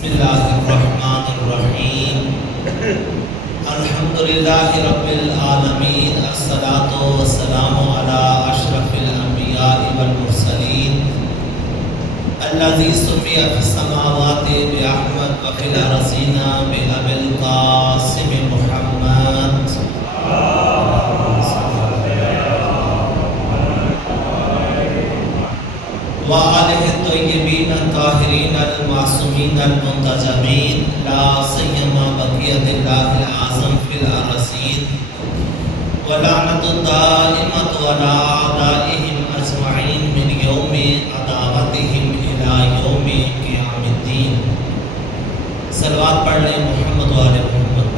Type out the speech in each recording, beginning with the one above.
بسم اللہ الرحمن الرحیم الحمدللہ رب العالمین الصلاۃ والسلام علی اشرف الانبیاء والمرسلین الذی سمی فی السماوات باحمد وفی الارضین بابی القاسم محمد وآلہ الطیبین الطاہرین المعصومین المنتجبین لا سیما بقیت اللہ العظم فی الارضین ولعنت الدائمۃ علی اعدائہم اجمعین من یوم عداوتہم الی یوم قیام الدین۔ صلوات پڑھ لیں محمد و آل محمد۔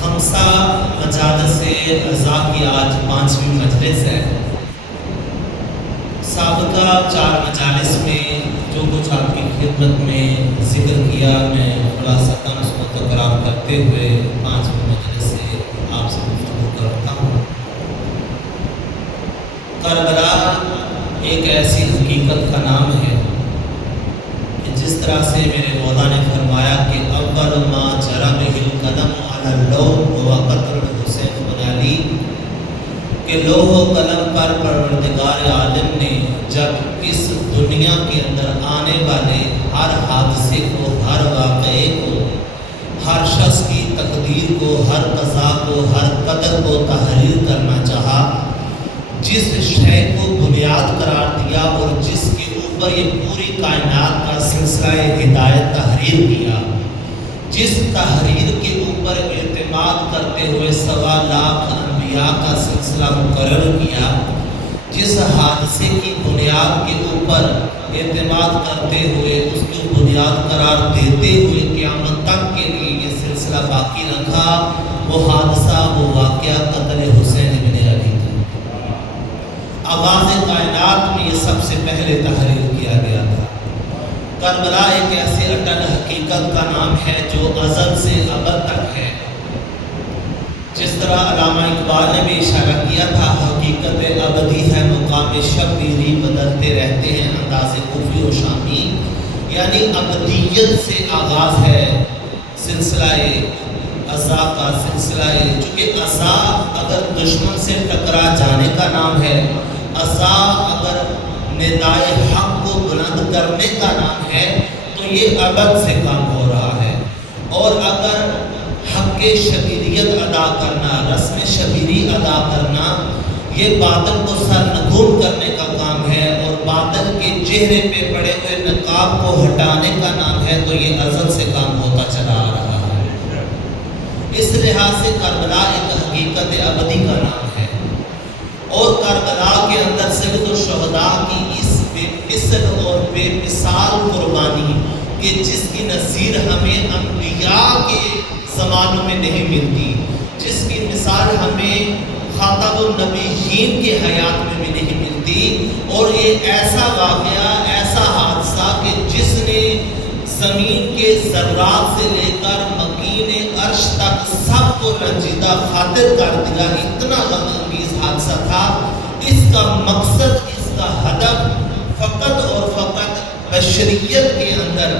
خمسہ مجالس رضا کی آج 5ویں مجلس ہے۔ سابقہ 4 مجالس میں جو کچھ آپ کی خدمت میں ذکر کیا میں خلاصتاً اس کو تکرار کرتے ہوئے 5ویں مجلس سے آپ سے گفتگو کرتا ہوں۔ کربلا ایک ایسی حقیقت کا نام ہے کہ جس طرح سے میرے مولا نے فرمایا کہ اول ما جرى به القلم علی اللوح و قتل حسین بن علی، کہ لوح و قلم پر پروردگار عالم نے جب اس دنیا کے اندر آنے والے ہر حادثے کو، ہر واقعے کو، ہر شخص کی تقدیر کو، ہر قضا کو، ہر قدر کو تحریر کرنا چاہا، جس شے کو بنیاد قرار دیا اور جس کے اوپر یہ پوری کائنات کا سلسلہ ہدایت تحریر کیا، جس تحریر کے اوپر اعتماد کرتے ہوئے 1.25 لاکھ انبیاء کا سلسلہ مقرر کیا، جس حادثے کی بنیاد کے اوپر اعتماد کرتے ہوئے اس کی بنیاد قرار دیتے ہوئے قیامت تک کے لیے یہ سلسلہ باقی رکھا، وہ حادثہ، وہ واقعہ قتل حسین بن علی تھا۔ آغاز کائنات میں یہ سب سے پہلے تحریر کیا گیا تھا۔ کربلا ایک ایسی اٹل حقیقت کا نام ہے جو ازل سے ابد تک ہے۔ جس طرح علامہ اقبال نے بھی اشارہ کیا تھا، حقیقت ابدی ہے، مقام شبیری بدلتے رہتے ہیں انداز کوفی و شامی، یعنی ابدیت سے آغاز ہے سلسلہ عزا کا سلسلہ، چونکہ عزا اگر دشمن سے ٹکرا جانے کا نام ہے، عزا اگر ندائے حق کو بلند کرنے کا نام ہے، تو یہ ابد سے کام ہو رہا ہے۔ اور اگر حق شبیریت ادا کرنا، رسم شبیری ادا کرنا، یہ باطل کو سرنگون کرنے کا کام ہے اور باطل کے چہرے پہ پڑے ہوئے نقاب کو ہٹانے کا نام ہے، تو یہ ازل سے کام ہوتا چلا آ رہا ہے۔ اس لحاظ سے کربلا ایک حقیقت ابدی کا نام ہے، اور کربلا کے اندر سید الشہداء کی اس بے مثل اور بے مثال قربانی کہ جس کی نظیر ہمیں انبیاء کے زمانوں میں نہیں ملتی، جس کی مثال ہمیں خاتم النبیین کے حیات میں بھی نہیں ملتی، اور یہ ایسا واقعہ، ایسا حادثہ کہ جس نے زمین کے ذرات سے لے کر مکین عرش تک سب کو رنجیدہ خاطر کر دیا، اتنا غم انگیز حادثہ تھا۔ اس کا مقصد، اس کا ہدف فقط اور فقط بشریت کے اندر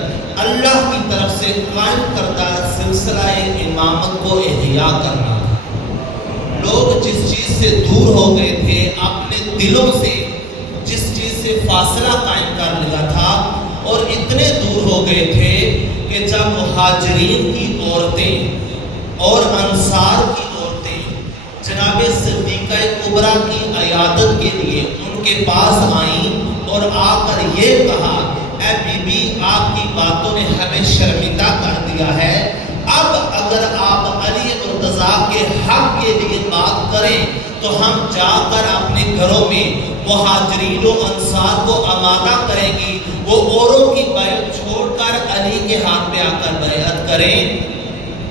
اللہ کی طرف سے قائم کردہ سلسلہ امامت کو احیا کرنا تھا۔ لوگ جس چیز سے دور ہو گئے تھے، اپنے دلوں سے جس چیز سے فاصلہ قائم کر لیا تھا، اور اتنے دور ہو گئے تھے کہ جب مہاجرین کی عورتیں اور انصار کی عورتیں جناب صدیقہ کبریٰ کی عیادت کے لیے ان کے پاس آئیں اور آ کر یہ کہا، اے بی بی، آپ کی باتوں نے ہمیں شرمندہ کر دیا ہے، اب اگر آپ علی مرتضیٰ کے حق کے لیے بات کریں تو ہم جا کر اپنے گھروں میں مہاجرین و انصار کو آمادہ کریں گی، وہ اوروں کی بیعت چھوڑ کر علی کے ہاتھ پہ آ کر بیعت کریں۔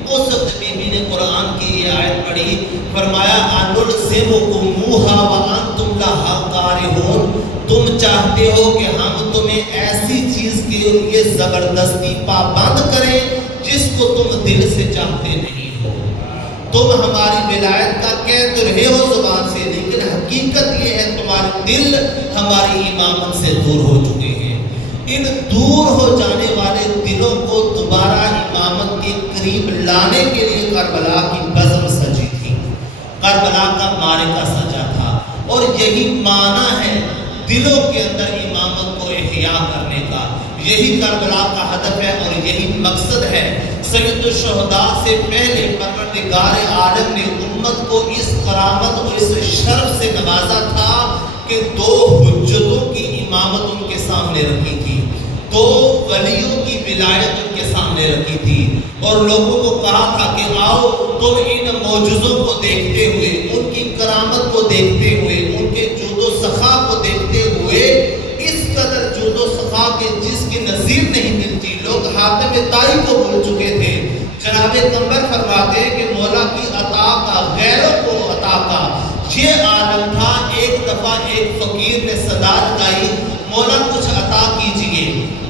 اس وقت بی بی نے قرآن کی یہ آیت پڑھی، فرمایا انلزمکموہا وانتم لہا کارہون، تم چاہتے ہو کہ ہم تمہیں ایسی چیز کے لیے زبردستی پابند کریں جس کو تم دل سے چاہتے نہیں ہو۔ تم ہماری ولایت کا کہہ تو رہے ہو زبان سے، لیکن حقیقت یہ ہے تمہاری دل ہماری امامت سے دور ہو چکے ہیں۔ ان دور ہو جانے والے دلوں کو دوبارہ امامت کے قریب لانے کے لیے کربلا کی بزم سجی تھی، کربلا کا معرکہ سجا تھا، اور یہی معنی ہے دلوں کے اندر امامت کو احیاء کرنے کا، یہی کربلا کا ہدف ہے اور یہی مقصد ہے۔ سید الشہداء سے پہلے پروردگار عالم نے امت کو اس کرامت اور اس شرف سے نوازا تھا کہ دو حجتوں کی امامت ان کے سامنے رکھی تھی، دو ولیوں کی ولایت ان کے سامنے رکھی تھی، اور لوگوں کو کہا تھا کہ آؤ تم ان معجزوں کو دیکھتے ہوئے، ان کی کرامت کو دیکھتے ہوئے، ان کے جود و سخا کو دیکھتے ہوئے، اس قدر جود و سخا کے جس کی نظیر نہیں ملتی، لوگ حاتم طائی کو بھول چکے تھے۔ جناب قمر فرماتے ہیں کہ مولا کی عطا کا، غیروں کو عطا کا یہ عالم تھا۔ ایک دفعہ ایک فقیر نے صدا لگائی، مولا کچھ عطا کیجئے۔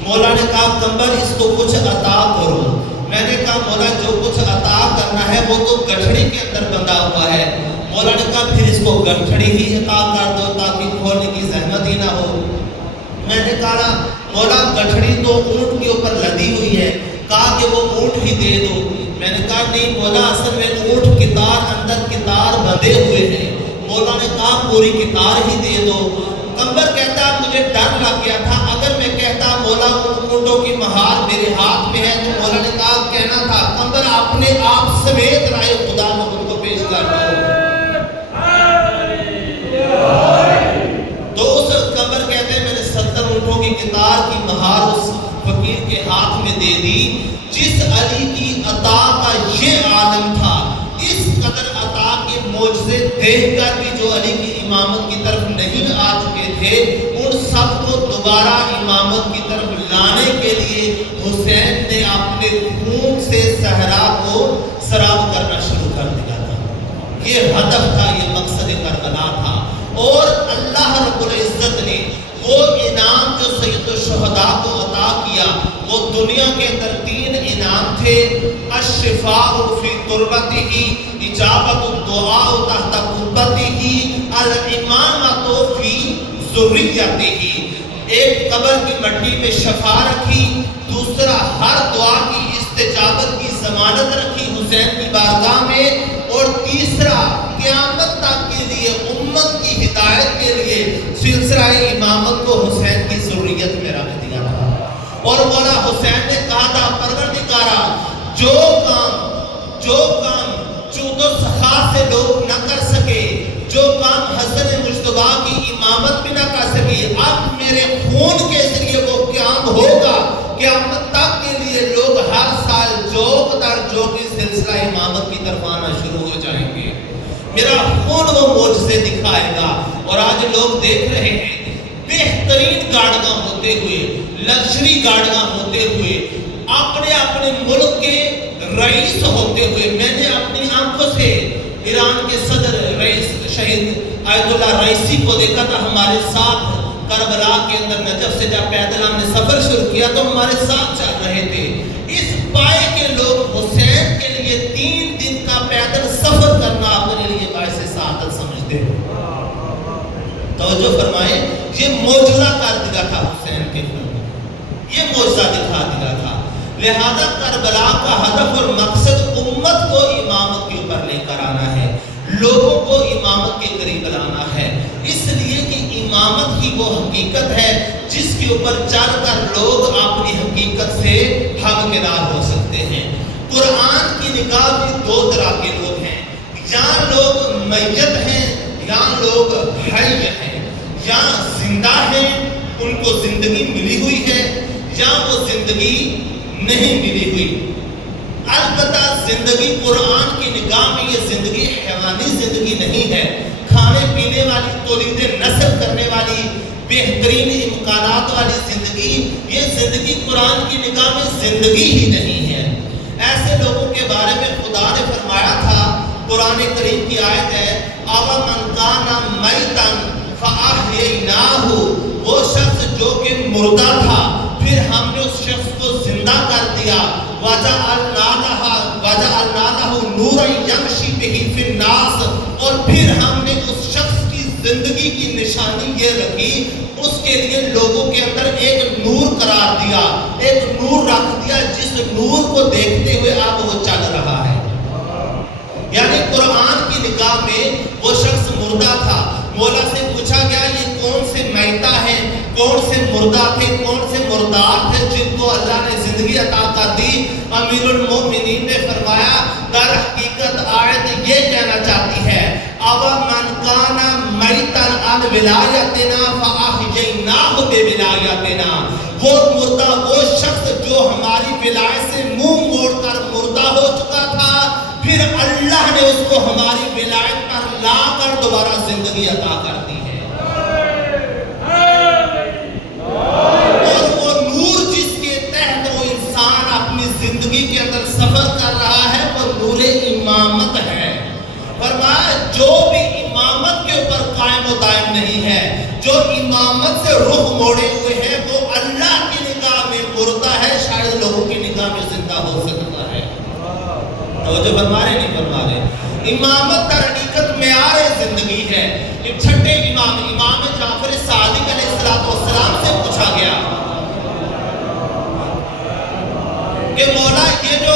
مولا نے کہا قمر اس کو کچھ عطا کرو۔ میں نے کہا مولا جو کچھ عطا کرنا ہے وہ تو گٹھڑی کے اندر بندھا ہوا ہے۔ مولا نے کہا پھر اس کو گٹھڑی ہی عطا کر دو تاکہ کھولنے کی زحمت ہی نہ ہو۔ میں نے کہا مولا گٹھڑی تو اونٹ کے اوپر لدی ہوئی ہے، کہا کہ وہ اونٹ ہی دے دو۔ میں نے کہا نہیں مولا اصل میں اونٹ کتار اندر کتار بندھے ہوئے ہیں۔ مولا نے کہا پوری کتار ہی دے دو۔ قمر کہتا مجھے ڈر لگ گیا تھا، اگر میں کہتا مولا اونٹوں کی مہار میرے ہاتھ میں ہے تو مولا نے کہا کہنا تھا قمر اپنے آپ سمیت رائے خدا محمد کو پیش کر دو۔ تو اس قمر کہتے ہیں میں نے 70 اونٹوں کی کتار کی مہار اس فقیر کے ہاتھ میں دے دی۔ جس علی کی عطا کا یہ عالم تھا، اس قدر عطا کے معجزے دیکھ کر بھی جو علی کی امامت کی طرف نہیں آ چکے تھے، ان سب کو دوبارہ امامت کی طرف لانے کے لیے حسین نے اپنے خون سے صحرا کو سراب کرنا شروع کر دیا تھا۔ یہ ہدف تھا، یہ مقصد کربلا تھا، اور اللہ رب العزت نے وہ انعام جو سید الشہداء کو عطا کیا، وہ دنیا کے اندر 3 انعام تھے۔ الشفاء فی تربتہ، اجابت الدعاء تحت قبتہ، الامامۃ فی ذریتہ۔ ایک قبر کی مٹی میں شفا رکھی، دوسرا ہر دعا کی استجابت کی ضمانت رکھی حسین کی بارگاہ میں، اور تیسرا قیامت تک کے لیے امت کی ہدایت کے لیے سلسلہ امامت کو حسین کی ضروریت میں رکھ دیا تھا۔ اور مولا حسین نے کہا تھا پروردگارا جو کام جود و سخا سے لوگ نہ کر سکے، جو کام حسن مجتبیٰ کی امامت بھی نہ کر سکے، اب میرے خون کے ذریعے وہ قیام ہوگا، قیامت تک کے لیے لوگ ہر سال جوک در جوک اس سلسلہ امامت کی طرف آنا شروع ہو جائیں گے۔ میرا خون وہ معجزے دکھائے گا، اور آج لوگ دیکھ رہے ہیں بہترین گاڑیاں ہوتے ہوئے، لگژری گاڑیاں ہوتے ہوئے، اپنے ملک کے رئیس ہوتے ہوئے، میں نے اپنی آنکھوں سے ایران کے صدر رئیس شہید آیت اللہ رئیسی کو دیکھا تھا ہمارے ساتھ کربلا کے اندر۔ نجف سے جب پیدل ہم نے سفر شروع کیا تو ہمارے ساتھ چل رہے تھے۔ اس پائے کے لوگ حسین کے لیے 3 دن کا پیدل سفر کرنا اپنے لیے باعث سعادت سمجھتے ہیں۔ توجہ فرمائیں، یہ معجزہ کر دیا تھا حسین کے خون، یہ معجزہ دکھا دیا تھا۔ لہذا کربلا کا ہدف اور مقصد امت کو امامت کے اوپر لے کر آنا ہے، لوگوں کو امامت کے قریب لانا ہے، اس لیے کہ امامت ہی وہ حقیقت ہے جس کے اوپر چل کر لوگ اپنی حقیقت سے ہمکنار ہو سکتے ہیں۔ قرآن کی نگاہ میں 2 طرح کے لوگ ہیں، یا لوگ میت ہیں یا لوگ حی ہیں، یا زندہ ہیں ان کو زندگی ملی ہوئی ہے یا وہ زندگی نہیں ملی ہوئی۔ البتہ زندگی قرآن کی نگاہ میں یہ زندگی حیوانی زندگی نہیں ہے، کھانے پینے والی، تولید نسل کرنے والی، بہترین امکانات والی زندگی، یہ زندگی قرآن کی نگاہ میں زندگی ہی نہیں ہے۔ ایسے لوگوں کے بارے میں خدا نے فرمایا تھا، قرآن کریم کی آیت ہے أَوَمَنْ كَانَ مَيْتًا فَأَحْيَيْنَاهُ، وہ شخص جو کہ مردہ تھا پھر ہم نے اس شخص کو زندہ کر دیا، وَجَعَلْنَا لَهُ نُورًا يَمْشِي بِهِ فِي النَّاسِ، اور پھر ہم نے اس شخص کی زندگی کی نشانی یہ رکھی، اس کے لیے لوگوں کے اندر ایک نور قرار دیا، ایک نور رکھ دیا جس نور کو دیکھتے ہوئے اب وہ چل رہا ہے۔ یعنی قرآن کی نگاہ میں وہ شخص مردہ تھا، مولا سے پوچھا گیا یہ کون سے میتہ ہیں، کون سے مردہ تھے، کون سے مردار تھے جن کو اللہ نے زندگی عطا کر دی؟ امیر المومنین نے فرمایا در حقیقت آیت یہ کہنا چاہتی ہے اَوَ مَنْ كَانَ مَيْتًا عَنْ وِلَایَتِنَا فَأَحْيَيْنَاهُ بِوِلَایَتِنَا، وہ مردہ، وہ شخص جو ہماری ولایت سے منہ موڑ کر مردہ ہو چکا تھا، پھر اللہ نے اس کو ہماری ولایت پر لا کر دوبارہ زندگی عطا کر دی ہے۔ اور وہ نور جس کے تحت وہ انسان اپنی زندگی کے اندر سفر کر رہا ہے وہ نور امامت ہے۔ فرمایا جو بھی امامت کے اوپر قائم و دائم نہیں ہے، جو امامت سے رخ موڑے ہوئے ہے، وہ اللہ کی نگاہ میں مردہ ہے، شاید لوگوں کی نگاہ میں زندہ ہو سکتا ہے۔ توجہ فرما رہے نہیں فرما رہے؟ امامت در حقیقت معیار زندگی ہے۔ ایک چھٹے امام جعفر صادق علیہ السلام سے پوچھا گیا کہ مولا یہ جو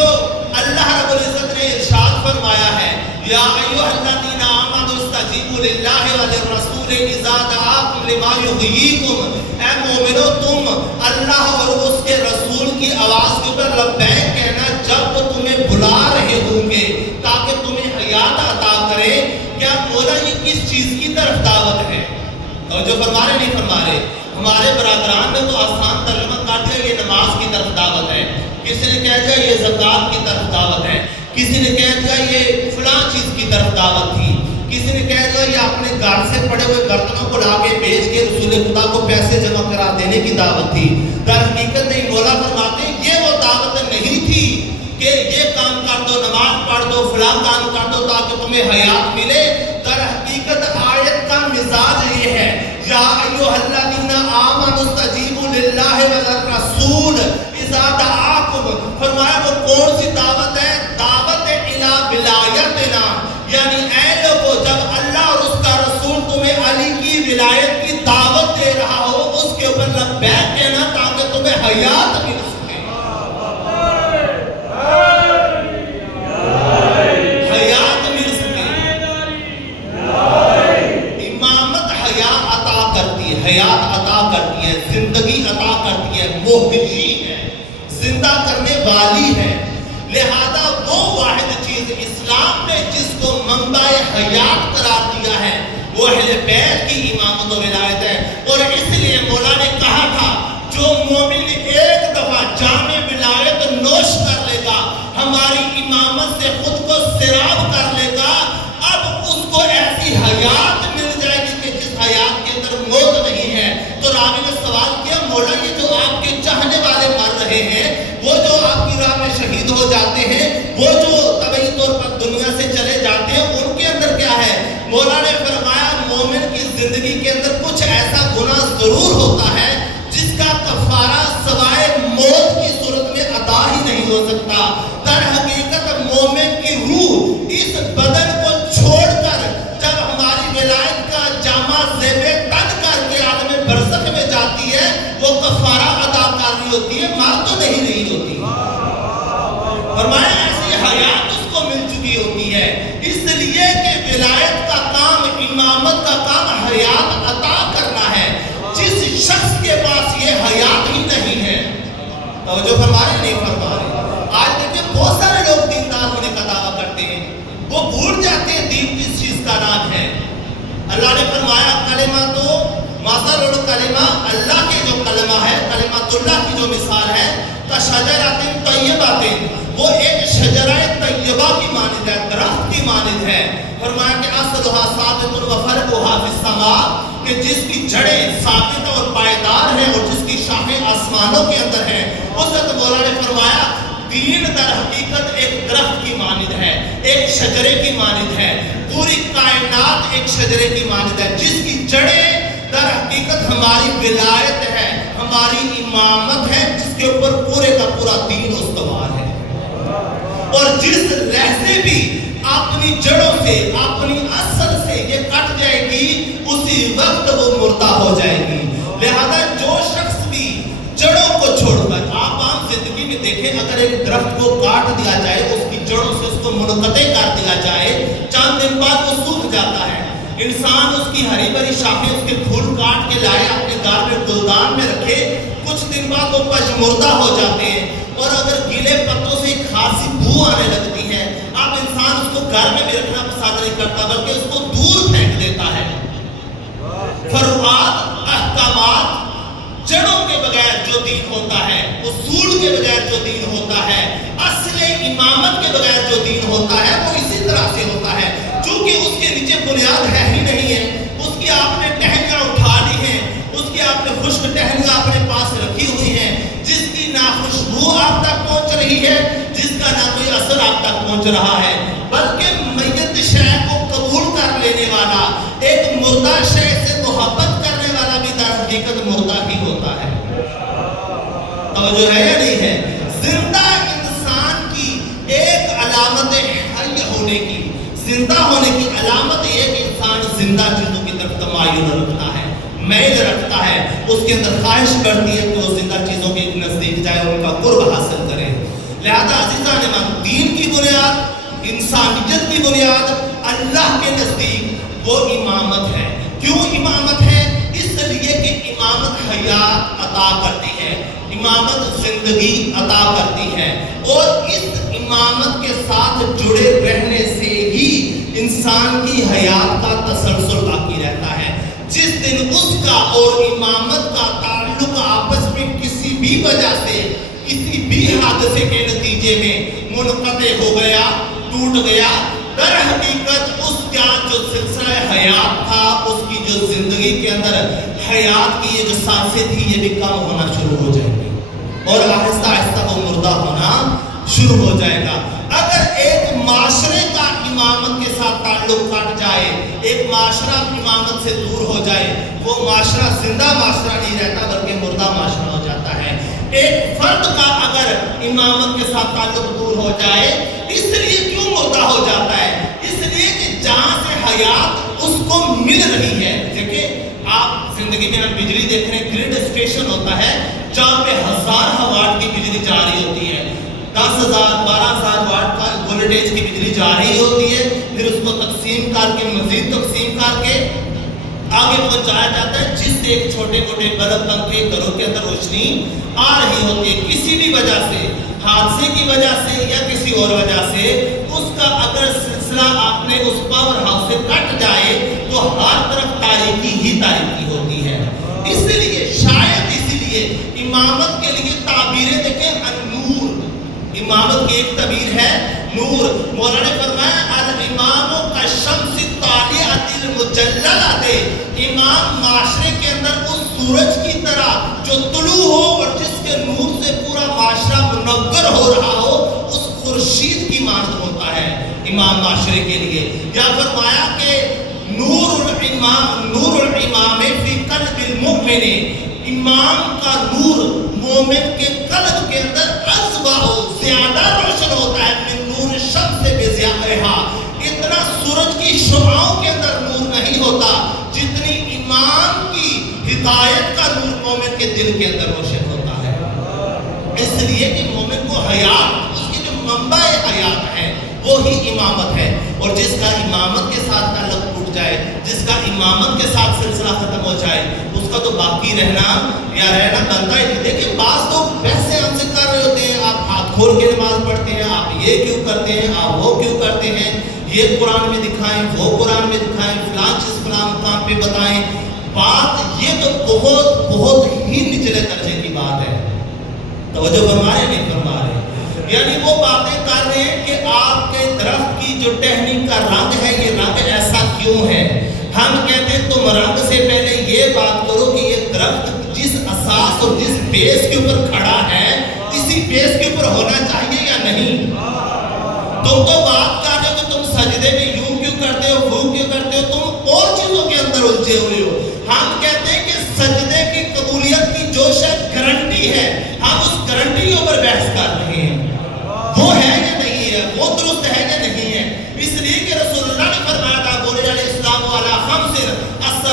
اللہ رب العزت نے ارشاد فرمایا ہے یا ایھا الذین آمنوا استجیبوا للہ وللرسول اذا دعاکم لما یحییکم، اے مومنو تم اللہ اور اس کے رسول کی آواز کے اوپر لبیک کہنا جب وہ تمہیں بلا رہے ہوں گے تاکہ تمہیں حیات عطا کرے۔ کیا مولا یہ کس چیز کی طرف دعوت ہے؟ اور جو فرما رہے نہیں فرما رہے؟ ہمارے برادران نے تو آسان ترجمہ کر دیا یہ نماز کی طرف دعوت ہے، کسی نے کہہ دیا یہ زکوٰۃ کی طرف دعوت ہے، کسی نے کہہ دیا یہ فلاں چیز کی طرف دعوت تھی، کسی نے کہہ دیا یہ اپنے گھر سے پڑے ہوئے برتنوں کو لا کے بیچ کے رسول خدا کو پیسے جمع کرا دینے کی دعوت تھی۔ در حقیقت نہیں، مولا فرماتے ہیں یہ وہ دعوت نہیں تھی کہ یہ کام کر دو، نماز پڑھ دو، فلاں کام کر دو تاکہ تمہیں حیات ملے۔ در حقیقت آیت کا مزاج یہ ہے یا ایھا الذین آمنوا استجیبوا للہ وللرسول اذا دعاکم، فرمایا وہ کون سی دعوت ہے؟ دعوت الی ولایتنا، یعنی اے لوگو جب اللہ اور اس کا رسول تمہیں علی کی ولایت کی دعوت دے رہا ہو اس کے اوپر لبیک کہنا تاکہ تمہیں حیات مل سکے، حیات مل سکے۔ امامت حیات عطا کرتی ہے، حیات عطا کرتی ہے، زندگی عطا کرتی ہے، محیی ہے، زندہ کرنے والی ہے۔ لہذا وہ واحد چیز اسلام نے جس کو منبع حیات قرار دیا ہے وہ اہل بیت کی امامت و ولایت ہے۔ اور اس لیے مولا نے کہا تھا جو مومن ایک دفعہ جام ولایت نوش کر لے گا، ہماری امامت سے خود کو سیراب کر لے گا، اب اس کو ایسی حیات مل جائے گی کہ جس حیات کے اندر موت نہیں ہے۔ تو راوی نے سوال کیا مولا یہ جو آپ کے چاہنے والے مر رہے ہیں، وہ جو آپ کی راہ میں شہید ہو جاتے ہیں، وہ جو طبعی طور پر دنیا سے چلے جاتے ہیں، ان کے اندر کیا ہے؟ مولا نے فرمایا مومن کی زندگی کے اندر کچھ ایسا گناہ ضرور ہوتا ہے جس کا کفارہ سوائے موت کی صورت میں ادا ہی نہیں ہو سکتا۔ در حقیقت مومن کی روح اس بدن کو چھوڑ کر جب ہماری ولایت کا جامع زیب تن کر کے عالم برزخ میں جاتی ہے وہ کفارہ ادا کر رہی ہوتی ہے، مر تو نہیں رہی ہوتی۔ فرمایا ایسی حیات اس کو مل چکی ہوتی ہے، اس لیے کہ ولایت کا کام، امامت کا کام حیات عطا کرنا ہے۔ جس شخص کے پاس یہ حیات ہی نہیں ہے، توجہ فرما رہے نہیں فرما رہے؟ آج دیکھیں بہت سارے لوگ دیندار ہونے کا دعویٰ کرتے ہیں، وہ بھول جاتے ہیں دین کس چیز کا نام ہے۔ اللہ نے فرمایا کلمہ تو مثل الکلمہ، اللہ کے جو کلمہ ہے، کلمۃ اللہ کی جو مثال ہے، کشجرۃ طیبۃ، وہ ایک شجرہ طیبہ کی مانند ہے، درخت کی مانند ہے۔ فرمایا کہ اصلھا ثابت وفرعھا فی السماء، کہ جس کی جڑیں ثابت اور پائیدار ہیں اور جس کی شاخیں آسمانوں کے اندر ہیں۔ حضرت مولا نے فرمایا دین در حقیقت ایک درخت کی مانند ہے، ایک شجرے کی مانند ہے، پوری کائنات ایک شجرے کی مانند ہے جس کی جڑیں در حقیقت ہماری ولایت ہے، ہماری امامت ہے، جس کے اوپر پورے کا پورا دین استوار ہے۔ اور جس لحظے بھی اپنی جڑوں سے، اپنی اصل سے یہ کٹ جائے گی، اسی وقت وہ مردہ ہو جائے گی۔ لہذا جو شخص بھی جڑوں کو چھوڑ کر، آپ عام زندگی میں دیکھیں اگر ایک درخت کو کاٹ دیا جائے، اس کی جڑوں سے اس کو منقطع کر دیا جائے، چند دن بعد وہ سوکھ جاتا ہے۔ انسان اس کی ہری بھری شاخیں، اس کے پھول کاٹ کے لائے اپنے گھر میں گلدان میں رکھے، کچھ دن بعد وہ پشمردہ ہو جاتے ہیں، اور اگر گیلے پتوں سے ایک خاصی بو آنے لگتی ہے، اب انسان اس کو گھر میں بھی رکھنا پسند نہیں کرتا بلکہ اس کو دور پھینک دیتا ہے۔ فروعات، احکامات، جڑوں کے بغیر جو دین ہوتا ہے، اصول کے بغیر جو دین ہوتا ہے، اصل امامت کے بغیر جو دین ہوتا ہے، وہ اسی طرح سے ہوتا ہے۔ چونکہ اس کے نیچے بنیاد ہے ہی نہیں ہے، اس کی آپ نے ٹہنیاں اٹھا لی ہیں، اس کی آپ نے خشک ٹہنیاں اپنے پاس رکھی ہوئی ہیں، جس کی نہ خوشبو آپ تک پہنچ رہی ہے، جس کا نہ کوئی اثر آپ تک پہنچ رہا ہے، بلکہ میت شے کو قبول کر لینے والا، ایک مردہ شے سے محبت کرنے والا بھی در حقیقت مردہ ہی ہوتا ہے۔ توجہ ہے یا نہیں ہے؟ زندہ انسان کی ایک علامت حی ہونے کی، زندہ ہونے کی علامت یہ کہ انسان زندہ چیزوں کی طرف تمایل رکھتا ہے، میل رکھتا ہے، اس کے اندر خواہش بڑھتی ہے کہ وہ زندہ چیزوں کے نزدیک جائے اور ان کا قرب حاصل کرے۔ لہذا عزیزان من، دین کی بنیاد، انسانیت کی بنیاد اللہ کے نزدیک وہ امامت ہے۔ کیوں امامت ہے؟ اس لیے کہ امامت حیات عطا کرتی ہے، امامت زندگی عطا کرتی ہے، اور اس امامت کے ساتھ جڑے رہنے سے ہی انسان کی حیات کا تسلسل باقی رہتا ہے۔ جس دن اس کا اور امامت کا تعلق آپس میں کسی بھی وجہ سے، کسی بھی حادثے کے نتیجے میں منقطع ہو گیا، ٹوٹ گیا، در حقیقت اس کا جو سلسلہ حیات تھا، اس کی جو زندگی کے اندر حیات کی یہ جو سانسیں تھی، یہ بھی کم ہونا شروع ہو جائے گی اور آہستہ آہستہ وہ مردہ ہونا شروع ہو جائے گا۔ اگر ایک معاشرے کا امامت کے ساتھ تعلق کٹ جائے، ایک معاشرہ امامت سے دور ہو جائے، وہ معاشرہ زندہ معاشرہ نہیں رہتا بلکہ مردہ معاشرہ ہو جاتا ہے۔ ایک فرد کا اگر امامت کے ساتھ تعلق دور ہو جائے، اس لیے کیوں مردہ ہو جاتا ہے؟ اس لیے کہ جہاں سے حیات اس کو مل رہی ہے، دیکھیں آپ زندگی میں ہم بجلی دیکھ رہے ہیں، گریڈ اسٹیشن ہوتا ہے جہاں پہ 1000 واٹ کی بجلی جا رہی ہوتی ہے، 10,000 12,000 واٹ کا وولٹیج کی بجلی جا رہی ہوتی ہے، پھر اس کو تقسیم کر کے، مزید تقسیم کر کے آگے پہنچایا جاتا ہے، جس سے ایک چھوٹے موٹے بلب پنکھے گھروں کے اندر روشنی آ رہی ہوتی ہے۔ کسی بھی وجہ سے، حادثے کی وجہ سے یا کسی اور وجہ سے، اس کا اگر سلسلہ آپ نے اس پاور ہاؤس سے کٹ جائے تو ہر طرف تاریکی ہی تاریکی ہوتی ہے۔ اس لیے شاید اسی لیے امامت کے لیے تعبیریں دیکھیں، النور، امامت کی ایک تعبیر ہے نور۔ مولانا نے فرمایا الامام کالشمس الطالعۃ المجللۃ، امام معاشرے کے اندر اس سورج کی طرح جو طلوع ہو اور جس کے نور سے پورا معاشرہ منور ہو رہا ہو، اس خورشید کی مانند ہوتا ہے امام معاشرے کے لیے۔ یا فرمایا کہ نور الامام فی قلب المؤمن، امام کا نور مومن کے قلب کے اندر اصبح زیادہ روشن ہوتا ہے من نور الشمس بضیائہا، اتنا سورج کی شعاؤں کے اندر نور نہیں ہوتا جتنی امام کی ہدایت کا نور مومن کے دل کے اندر روشن ہوتا ہے۔ اس لیے کہ مومن کو حیات، اس کی جو منبع حیات ہے وہی امامت ہے، اور جس کا امامت کے ساتھ تعلق ٹوٹ جائے، جس کا امامت کے ساتھ سلسلہ ختم ہو جائے، اس کا تو باقی رہنا یا رہنا بنتا ہی نہیں۔ دیکھیں بعض لوگ ویسے ہم سے کر رہے ہوتے ہیں، آپ ہاتھ کھول کے نماز پڑھتے ہیں، آپ یہ کیوں کرتے ہیں، آپ وہ کیوں کرتے ہیں، یہ قرآن میں دکھائیں، وہ قرآن میں دکھائیں، فلاں چیز فلاں مقام پہ بتائیں۔ بات یہ تو بہت بہت ہی نچلے درجے کی بات ہے، توجہ فرما رہے نہیں فرما رہے؟ یعنی وہ باتیں کر رہے ہیں کہ آپ کے درخت کی جو ٹہنی کا رنگ ہے، یہ رنگ ایسا کیوں ہے؟ ہم کہتے ہیں تم رنگ سے پہلے یہ بات کرو کہ یہ درخت جس اساس اور جس بیس کے اوپر کھڑا ہے، اسی بیس کے اوپر ہونا چاہیے یا نہیں؟ تم تو بات کر رہے ہو کہ تم سجدے میں یوں کیوں کرتے ہو، وہ کیوں کرتے ہو، تم اور چیزوں کے اندر الجھے ہوئے ہو۔ ہم کہتے ہیں کہ سجدے کی قبولیت کی جو شاید گارنٹی ہے، ہم اس گارنٹی کے اوپر بحث کر رہے ہیں، وہ ہے یا نہیں ہے، وہ درست ہے یا نہیں ہے۔ اس لیے کہ رسول اللہ نے فرمایا تھا، بولے علیہ السلام علی خمس،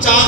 4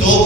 2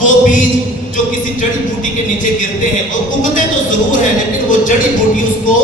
وہ بیج جو کسی جڑی بوٹی کے نیچے گرتے ہیں وہ اگتے تو ضرور ہیں لیکن وہ جڑی بوٹی اس کو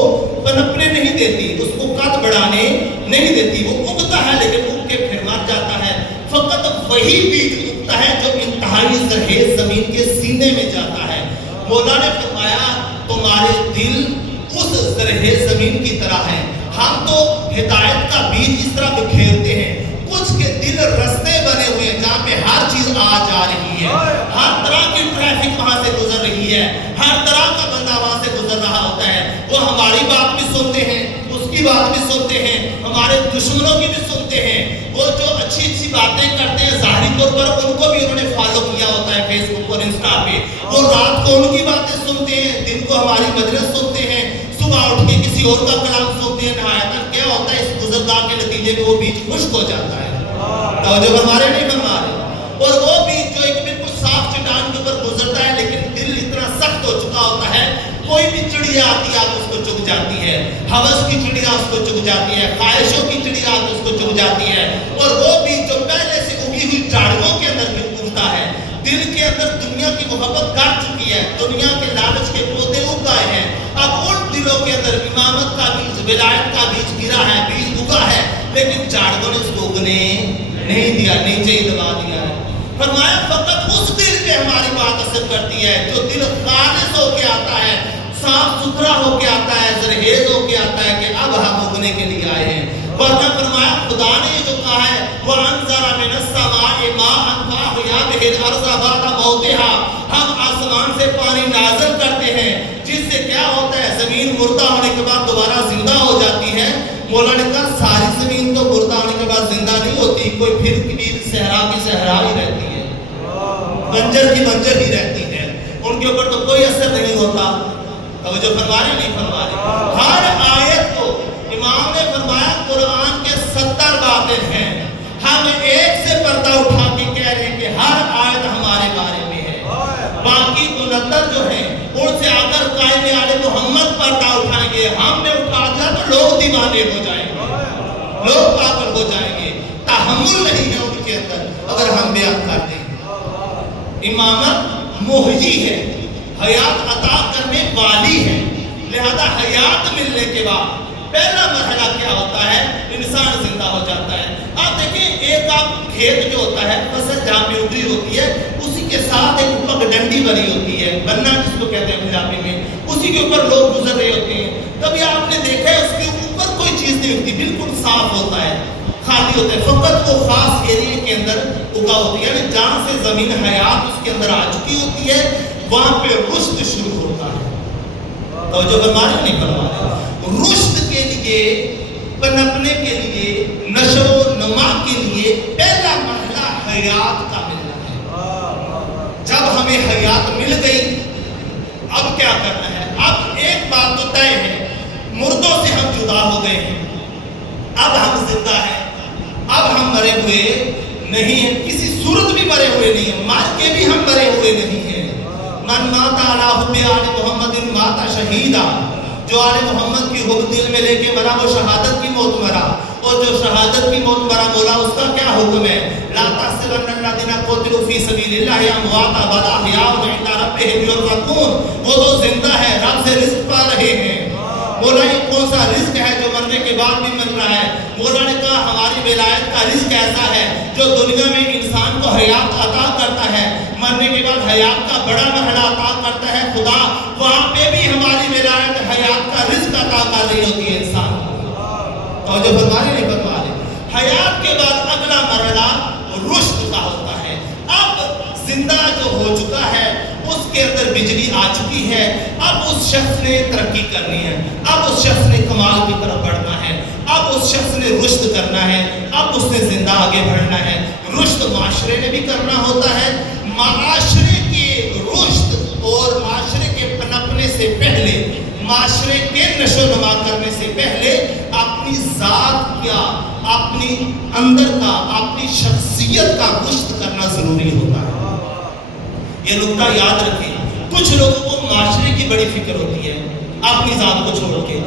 پنپنے نہیں دیتی، اس کو قد بڑھانے نہیں دیتی، وہ اگتا ہے لیکن اگ کے پھر مر جاتا ہے۔ فقط وہی بیج اگتا ہے جو انتہائی زرخیز زمین کے سینے میں جاتا ہے۔ مولا نے فرمایا تمہارے دل اس زرخیز زمین کی طرح ہیں۔ ہم تو ہدایت کا بیج اس طرح بکھیرتے ہیں، کچھ کے دل رستے بنے ہوئے ہیں جہاں پہ ہر چیز آ جا رہی ہے، ہر طرح کی ٹریفک وہاں سے گزر رہی ہے، ہر طرح کا بندہ وہاں سے گزر رہا ہوتا ہے، وہ ہماری بات بھی سنتے ہیں، اس کی بات بھی سنتے ہیں، ہمارے دشمنوں کی بھی سنتے ہیں، وہ جو اچھی اچھی باتیں کرتے ہیں ظاہری طور پر ان کو بھی انہوں نے فالو کیا ہوتا ہے فیس بک اور انسٹا پہ، وہ رات کو ان کی باتیں سنتے ہیں، دن کو ہماری مجلس سنتے ہیں، صبح اٹھ کے کسی اور کا کلام سنتے ہیں، نہایتاً کیا ہوتا ہے اس گزرگاہ کے نتیجے میں وہ بیج خشک ہو جاتا ہے۔ توجہ فرما رہے نہیں فرما رہے؟ اور وہ بیج جو ایک بالکل صاف چٹان کے اوپر گزرتا ہے لیکن دل اتنا سخت ہو چکا ہوتا ہے، کوئی بھی چڑیا آتی ہے آپ اس کو چگ جاتی ہے، ہوس کی چڑیا اس کو چگ جاتی ہے، خواہشوں کی چڑیا اس کو چگ جاتی ہے، اور وہ بیج جو پہلے سے اگی ہوئی جھاڑیوں کے اندر اگتا ہے، دل کے اندر دنیا کی محبت گڑ چکی ہے، دنیا کے لالچ کے پودے اگ گئے ہیں، اب ان دلوں کے اندر امامت کا بیج، ولایت کا بیج گرا ہے، بیج اگا ہے، لیکن جھاڑیوں نے اس کو اگنے نہیں دیا، نیچے ہی دبا دیا ہے۔ فرمایا فقط اس دل پہ ہماری بات اثر کرتی ہے جو دل خالص ہو کے آتا ہے، صاف ستھرا ہو کے آتا ہے، زرخیز ہو کے آتا ہے کہ اب ہم اگنے کے لیے آئے ہیں۔ ورنہ فرمایا خدا نے جو کہا ہے وَأَنزَلَ مِنَ السَّمَاءِ مَاءً فَأَحْيَا بِهِ الْأَرْضَ بَعْدَ مَوْتِهَا، ہم آسمان سے پانی نازل کرتے ہیں جس سے کیا ہوتا ہے زمین مردہ ہونے کے بعد دوبارہ زندہ ہو جاتی ہے۔ مولا نے کہا ساری زمین تو مردہ ہونے کے بعد زندہ نہیں ہوتی، کوئی پھر کبھی صحرا کی صحرا ہی رہتی ہے، بنجر کی بنجر ہی رہتی ہے، ان کے اوپر تو کوئی اثر نہیں ہوتا۔ توجہ فرما رہے نہیں فرما رہے؟ ہر آیت کو امام نے فرمایا قرآن کے 70 باتیں ہیں، ہم ایک سے پردہ اٹھا کے کہہ رہے ہیں کہ ہر آیت ہمارے بارے میں ہے، باقی 69 جو ہیں ان سے اگر قائم آل محمد پردہ اٹھائیں گے، ہم نے اٹھا دیا تو لوگ دیوانے ہو جائیں گے، لوگ پاگل ہو جائیں گے، تحمل نہیں ہے ان کے اندر اگر ہم بیان کر دیں۔ امامت محیی ہے، حیات عطا کرنے والی ہے، لہذا حیات ملنے کے بعد پہلا مرحلہ کیا ہوتا ہے؟ انسان زندہ ہو جاتا ہے۔ آپ دیکھیں ایک آپ کھیت جو ہوتا ہے فصل جہاں پہ اگری ہوتی ہے اسی کے ساتھ ایک پگڈنڈی بنی ہوتی ہے، بننا جس کو کہتے ہیں پنجابی میں، اسی کے اوپر لوگ گزر رہے ہوتے ہیں، کبھی آپ نے دیکھا ہے اس کے اوپر کوئی چیز نہیں ہوتی، بالکل صاف ہوتا ہے، خالی ہوتا ہے، فقط وہ خاص ایریے کے اندر اگا ہوتی ہے، یعنی جہاں سے زمین حیات اس کے اندر آ چکی ہوتی ہے وہاں پہ رشد شروع ہوتا ہے۔ توجہ فرما رہے نہیں فرما رہے؟ رشد کے لیے، پنپنے کے لیے، نشو و نما کے لیے پہلا مرحلہ حیات کا ملنا ہے۔ جب ہمیں حیات مل گئی اب کیا کرنا ہے؟ اب ایک بات تو طے ہے، مردوں سے ہم جدا ہو گئے ہیں، اب ہم زندہ ہیں، اب ہم مرے ہوئے نہیں ہیں، کسی صورت بھی مرے ہوئے نہیں ہیں، مر کے بھی ہم مرے ہوئے نہیں ہیں۔ من مات علی حب آل محمد مات شہیدا، جو آل محمد کی حب دل میں لے کے مرا وہ شہادت کی موت مرا، اور جو شہادت کی موت مرا مولا اس کا کیا حکم ہے؟ لا تحسبن الذین قتلوا فی سبیل اللہ امواتا بل احیاء عند ربہم یرزقون، وہ تو زندہ ہے، رب سے رزق پا رہے ہیں۔ مولا یہ کون سا رزق ہے جو مرنے کے بعد بھی مل رہا ہے؟ مولا نے کہا ہماری ولایت کا رزق ایسا ہے جو دنیا میں انسان کو حیات عطا کرتا ہے، مرنے کے بعد حیات کا بڑا مرحلہ عطا کرتا ہے خدا، وہاں پہ بھی ہماری ولایت حیات کا رزق عطا کر رہی ہوتی ہے انسان۔ توجہ فرما رہے نہیں فرما رہے؟ حیات کے بعد اگلا مرحلہ رشد کا ہوتا ہے۔ اب زندہ جو ہو چکا ہے اس کے اندر بجلی آ چکی ہے، اب اس شخص نے ترقی کرنی ہے، اب اس شخص نے کمال کی طرف بڑھنا ہے، اب اس شخص نے رشد کرنا ہے، اب اس نے زندہ آگے بڑھنا ہے۔ رشد معاشرے نے بھی کرنا ہوتا ہے، معاشرے کے رشد اور معاشرے کے پنپنے سے پہلے، معاشرے کے نشو نما کرنے سے پہلے اپنی ذات کا، اپنی اندر کا، اپنی شخصیت کا رشد کرنا ضروری ہوتا ہے۔ یہ نکتہ یاد رکھیں، کچھ لوگوں کو معاشرے کی بڑی فکر ہوتی ہے اپنی ذات کو چھوڑ کے،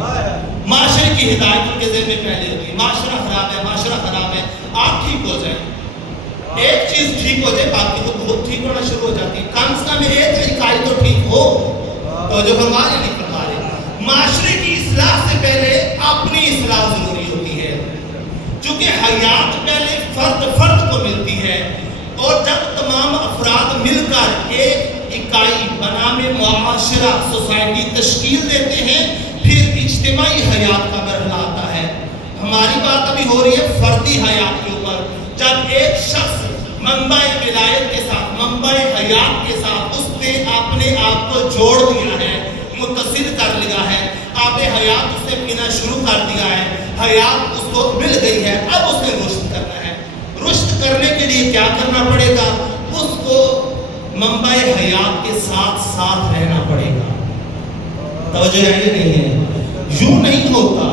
معاشرے کی ہدایت ان کے ذہن میں پہلے ہوتی ہے، معاشرہ خراب ہے، معاشرہ خراب ہے، آپ ٹھیک ہو جائیں، ایک چیز ٹھیک ہو جائے باقی تو بہت ٹھیک ہونا شروع ہو جاتی ہے. کم سے کم ایک اکائی تو ٹھیک ہو. تو جو فرما رہے نہیں فرما رہے, معاشرے کی اصلاح سے پہلے اپنی اصلاح ضروری ہوتی ہے. چونکہ حیات پہلے فرد کو ملتی ہے, اور جب تمام افراد مل کر ایک اکائی بنام معاشرہ سوسائٹی تشکیل دیتے ہیں, پھر اجتماعی حیات کا مرحلہ آتا ہے. ہماری بات ابھی ہو رہی ہے فردی حیات کے اوپر. جب ایک شخص منبع ولایت کے ساتھ, منبع حیات کے ساتھ اس نے اپنے آپ کو جوڑ دیا ہے, متصل کر لیا ہے, آب حیات اس نے پینا شروع کر دیا ہے, حیات اس کو مل گئی ہے, اب اس نے رشد کرنا ہے. رشد کرنے کے لیے کیا کرنا پڑے گا؟ اس کو منبع حیات کے ساتھ ساتھ رہنا پڑے گا. توجہ ہے نہیں ہے؟ یوں نہیں ہوتا.